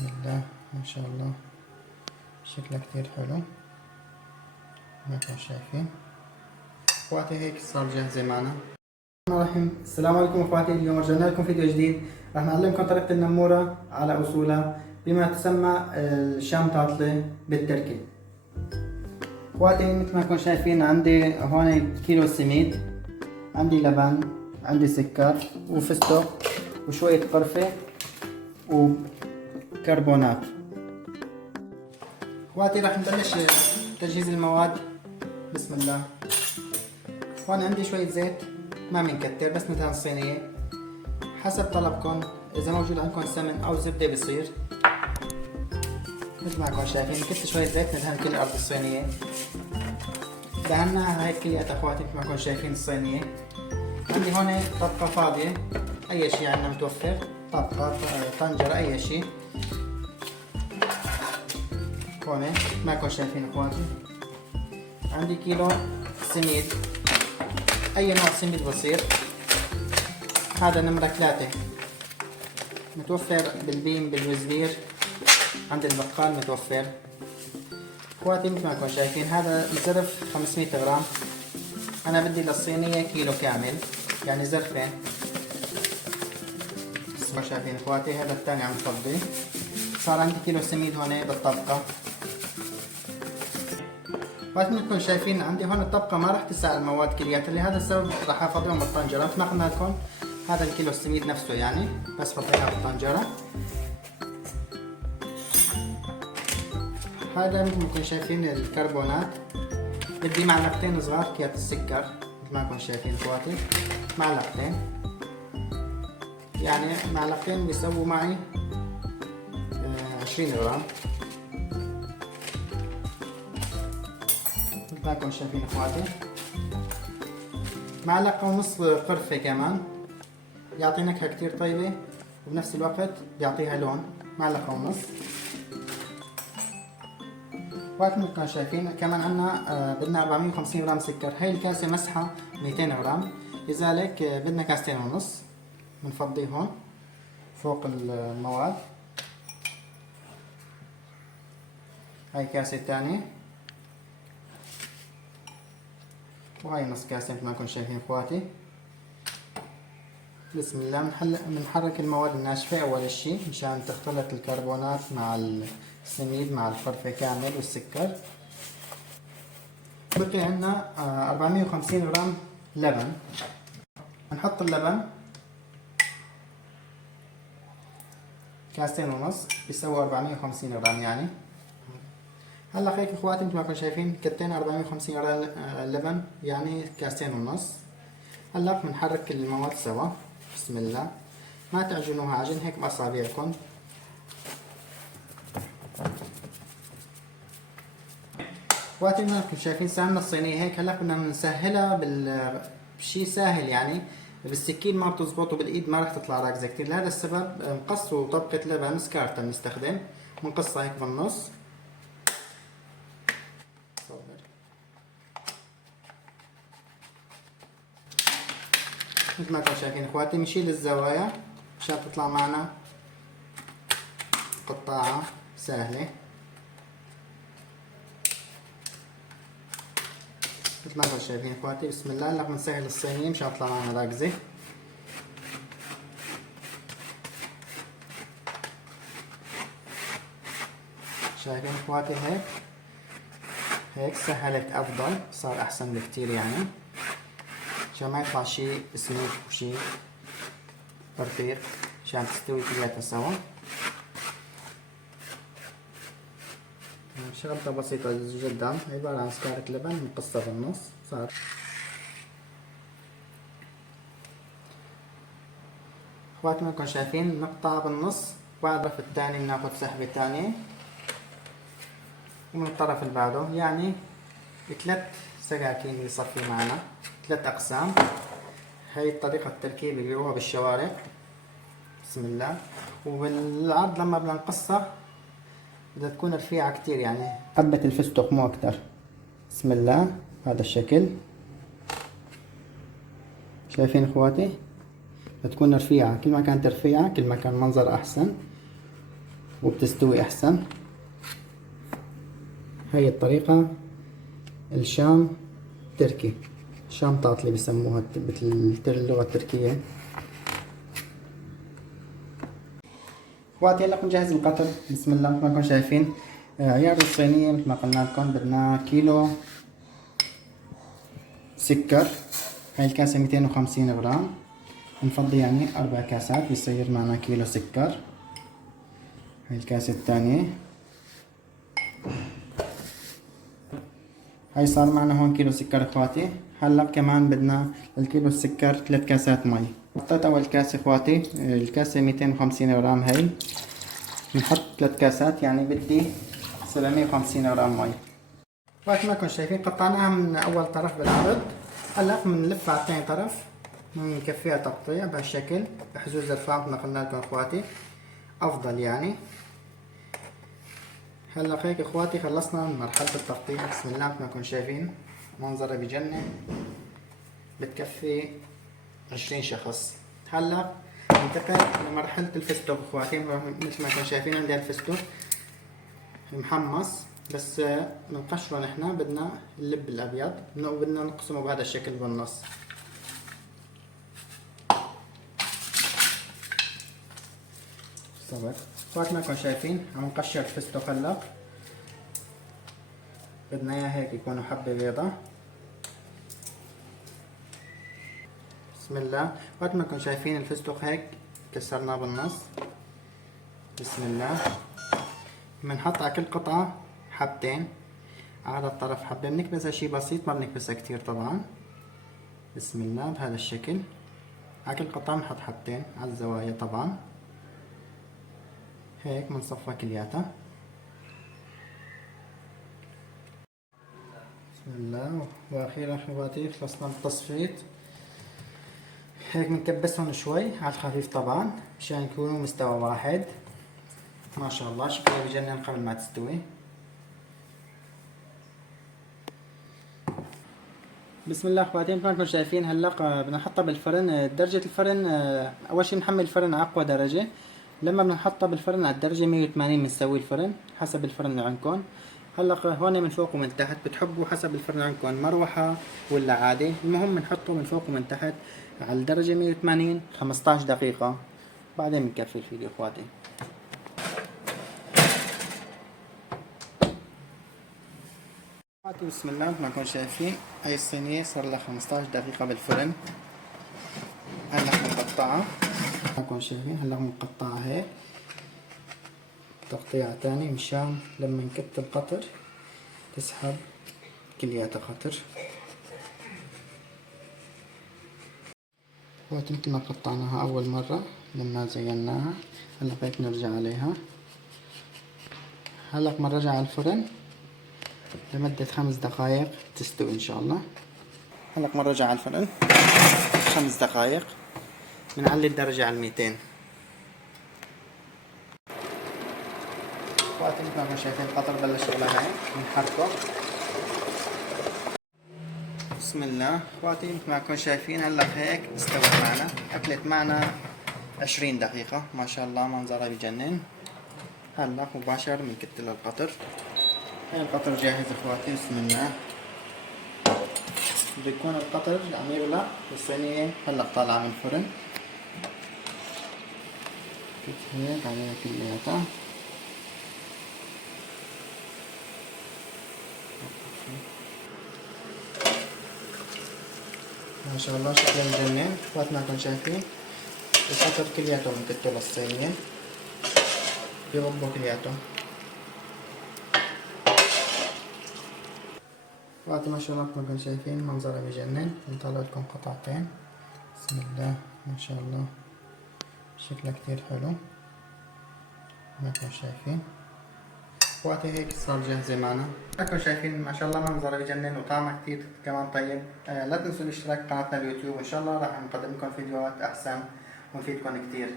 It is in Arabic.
بسم الله ما شاء الله، شكلها كتير حلو مثل ما شايفين. اخواتي هيك صار جاهزة معنا. السلام عليكم اخواتي، اليوم رجعنا لكم فيديو جديد. راح نعلمكم طريقة النمورة على اصولها بما تسمى الشام طاطلة بالتركي. اخواتي مثل ما انكم شايفين عندي هون كيلو سميد، عندي لبن، عندي سكر وفستق وشوية قرفة وكربونات. اخواتي راح نبلش تجهيز المواد. بسم الله. هون عندي شوية زيت ما بنكتر، بس ندهن الصينية حسب طلبكم. اذا موجود عندكم سمن او زبدة بصير مثل ما انكم شايفين. كت شوية زيت ندهن كل ارض الصينية. دهناها هيك كلياتها اخواتي مثل ما انكم شايفين الصينية. عندي هون طبقة فاضية، اي شي عندنا متوفر، طبقة طنجرة اي شي. هون ما انكم شايفين اخواتي عندي كيلو سميد، اي نوع سميد بصير. هذا نمرة 3 متوفر بالبيم بالوزبير، عند البقال متوفر. اخواتي مثل ما انكم شايفين هذا الزرف 500 غرام، انا بدي للصينية كيلو كامل يعني زرفين. مثل ما شايفين اخواتي هذا الثاني عم فضي. صار عندي كيلو سميد هون بالطبقة. مثل ما انكم شايفين عندي هون الطبقة ما راح تسع المواد كلياتها، لهذا السبب راح افضيهم بالطنجرة. مثل ما قلنا لكم هذا الكيلو السميد نفسه يعني، بس فضيناه بالطنجرة. هذا مثل ما انكم شايفين الكربونات، بدي معلقتين صغار كيات السكر مثل ما انكم شايفين اخواتي، معلقتين يعني معلقتين بيسووا معي 20 غرام مثل ما انكم شايفين اخواتي. معلقة ونص قرفة كمان، يعطي نكهة كتير طيبة وبنفس الوقت بيعطيها لون. معلقة ونص. وقت ما كانوا شايفين كمان عنا بدنا 450 غرام سكر. هاي الكاسة مسحة 200 غرام، لذلك بدنا كاستين ونص. بنفضيه هون فوق المواد. هاي كاسة تانية، وهاي نص كاسة مثل ما كنتم شايفين اخواتي. بسم الله. بنحرك المواد الناشفة أول إشي مشان تختلط الكربونات مع السميد مع القرفة كامل والسكر. بقي عنا 450 غرام لبن. بنحط اللبن كاستين ونص بيسووا 450 غرام يعني. هلا هيك اخواتي مثل ما كنتم شايفين كتينا 450 غرام لبن يعني كاستين ونص. هلا بنحرك المواد سوا. بسم الله. ما تعجنوها عجن هيك بأصابعكم. اخواتي مثل ما كنتم شايفين ساهلنا الصينية هيك. هلا بدنا نسهلها بشي سهل يعني، بالسكين ما بتزبط وبالايد ما راح تطلع راكزة كتير. لهذا السبب مقصوا طبقة لبن سكارتا بنستخدم، بنقصها هيك بالنص. مثل ما انتم شايفين اخواتي بنشيل الزوايا مشان تطلع معنا قطاعة سهلة. مثل ما انتم شايفين اخواتي. بسم الله. هلا بنسهل الصينية مشان تطلع معنا راكزة. شايفين اخواتي هيك سهلت افضل، صار احسن بكتير يعني، عشان ما يطلع شي سميك وشي رفيق، عشان تستوي كلياتها سوا. شغلة بسيطة جدا، عبارة عن سكارة لبن مقصة بالنص. صار اخواتي ما انكم شايفين نقطع بالنص، وبعد الطرف الثاني بناخد سحبة ثانية ومن الطرف اللي بعده، يعني 3 سكاكين بيصفي معنا 3 أقسام. هاي طريقة التركيب اللي هو بالشوارع. بسم الله. وبالعرض لما بدنا نقصها بدها تكون رفيعة كتير يعني حبة الفستق مو أكتر. بسم الله. هذا الشكل شايفين اخواتي، بدها تكون رفيعة. كل ما كانت رفيعة كل ما كان منظر أحسن. وبتستوي أحسن. هاي الطريقة الشام تركي، شام طاطلي بسموها باللغة التركية. اخواتي هلا بنجهز القطر. بسم الله. مثل ما انكم شايفين عيار الصينية مثل ما قلنا لكم بدنا كيلو سكر. هاي الكاسة 250 غرام، بنفضي يعني 4 كاسات بيصير معنا كيلو سكر. هاي الكاسة الثانية. هاي صار معنا هون كيلو سكر اخواتي. هلا كمان بدنا للكيلو السكر 3 كاسات مي. حطيت اول كاسة اخواتي، الكاسة 250 غرام هاي، بنحط 3 كاسات يعني بدي 750 غرام مي. مثل ما كنتم شايفين قطعناها من اول طرف بالعرض. هلا بنلف على ثاني طرف، بنكفيها تقطيع بهالشكل بحزوز رفاع مثل ما قلنا لكم اخواتي، افضل يعني. هلا هيك اخواتي خلصنا من مرحلة التقطيع. بسم الله. مثل ما كنتم شايفين منظرها بجنن، بتكفي 20 شخص. هلا ننتقل لمرحلة الفستق اخواتي. مثل ما كنتم شايفين عندي الفستق محمص، بس بنقشره نحن. بدنا اللب الابيض بدنا نقسمه بهذا الشكل بالنص. صبر. وقت ما كنتم شايفين عم نقشر الفستق. هلا بدنا اياه هيك يكونوا حبة بيضة. بسم الله. وقت ما كنتم شايفين الفستق هيك كسرناه بالنص. بسم الله. بنحط على كل قطعة حبتين، على الطرف حبة. بنكبسها شي بسيط، ما بنكبسها كتير طبعا. بسم الله. بهذا الشكل على كل قطعة بنحط حبتين على الزوايا طبعا. هيك بنصفى كلياتها. بسم الله. واخيرا اخواتي خلصنا من التصفيط. هيك بنكبسهم شوي على الخفيف طبعا مشان يكونوا مستوى واحد. ما شاء الله شكلها بجنن قبل ما تستوي. بسم الله اخواتي. مثل ما انتم شايفين هلا بدنا نحطها بالفرن. درجة الفرن اول شي بنحمل الفرن على اقوى درجة. لما بنحطها بالفرن على الدرجة 180 بنسوي الفرن حسب الفرن اللي عندكم. هلا هون من فوق ومن تحت بتحبوا حسب الفرن عندكم مروحة ولا عادي. المهم بنحطه من فوق ومن تحت على الدرجة 180 15 دقيقة، بعدين بنكفي الفيديو اخواتي. بسم الله. مثل ما انتم شايفين هاي الصينية صار لها 15 دقيقة بالفرن. هلا بنقطعها. انكم شايفين هلا بنقطعها هيك تقطيع تاني مشان لما نكت القطر تسحب كلياتها قطر. وقت مثل ما قطعناها اول مرة لما زيناها. هلا هيك نرجع عليها. هلا بنرجع على الفرن لمدة 5 دقائق تستوي ان شاء الله. هلا بنرجع على الفرن 5 دقائق. بنعلي الدرجة على 200. وقت مثل ما شايفين القطر بلش يغلى هاي بنحركه. بسم الله. اخواتي مثل ما كنتم شايفين هلا هيك استوت معنا، اكلت معنا 20 دقيقة. ما شاء الله منظرها بجنن. هلا مباشر بنكت له القطر. هاي القطر جاهز اخواتي. بسم الله. بيكون القطر عم يغلى والصينية هلا طالعة من الفرن. كت هيك عليها كلياتها. ما شاء الله شكلها مجنن. وقت ما كنتم شايفين القطر كلياته بنكته للصينية بيغبوا كلياته. وقت ما شاء الله مثل ما كنتم شايفين منظرها بجنن. بنطلع لكم قطعتين. بسم الله. ما شاء الله شكلها كتير حلو ما كنتم شايفين. وقت هيك صار جاهزة معنا. كنتم شايفين ما شاء الله منظرها بجنن وطعمها كتير كمان طيب. لا تنسوا الاشتراك بقناتنا اليوتيوب، وان شاء الله راح نقدم لكم فيديوهات احسن ونفيدكم كتير.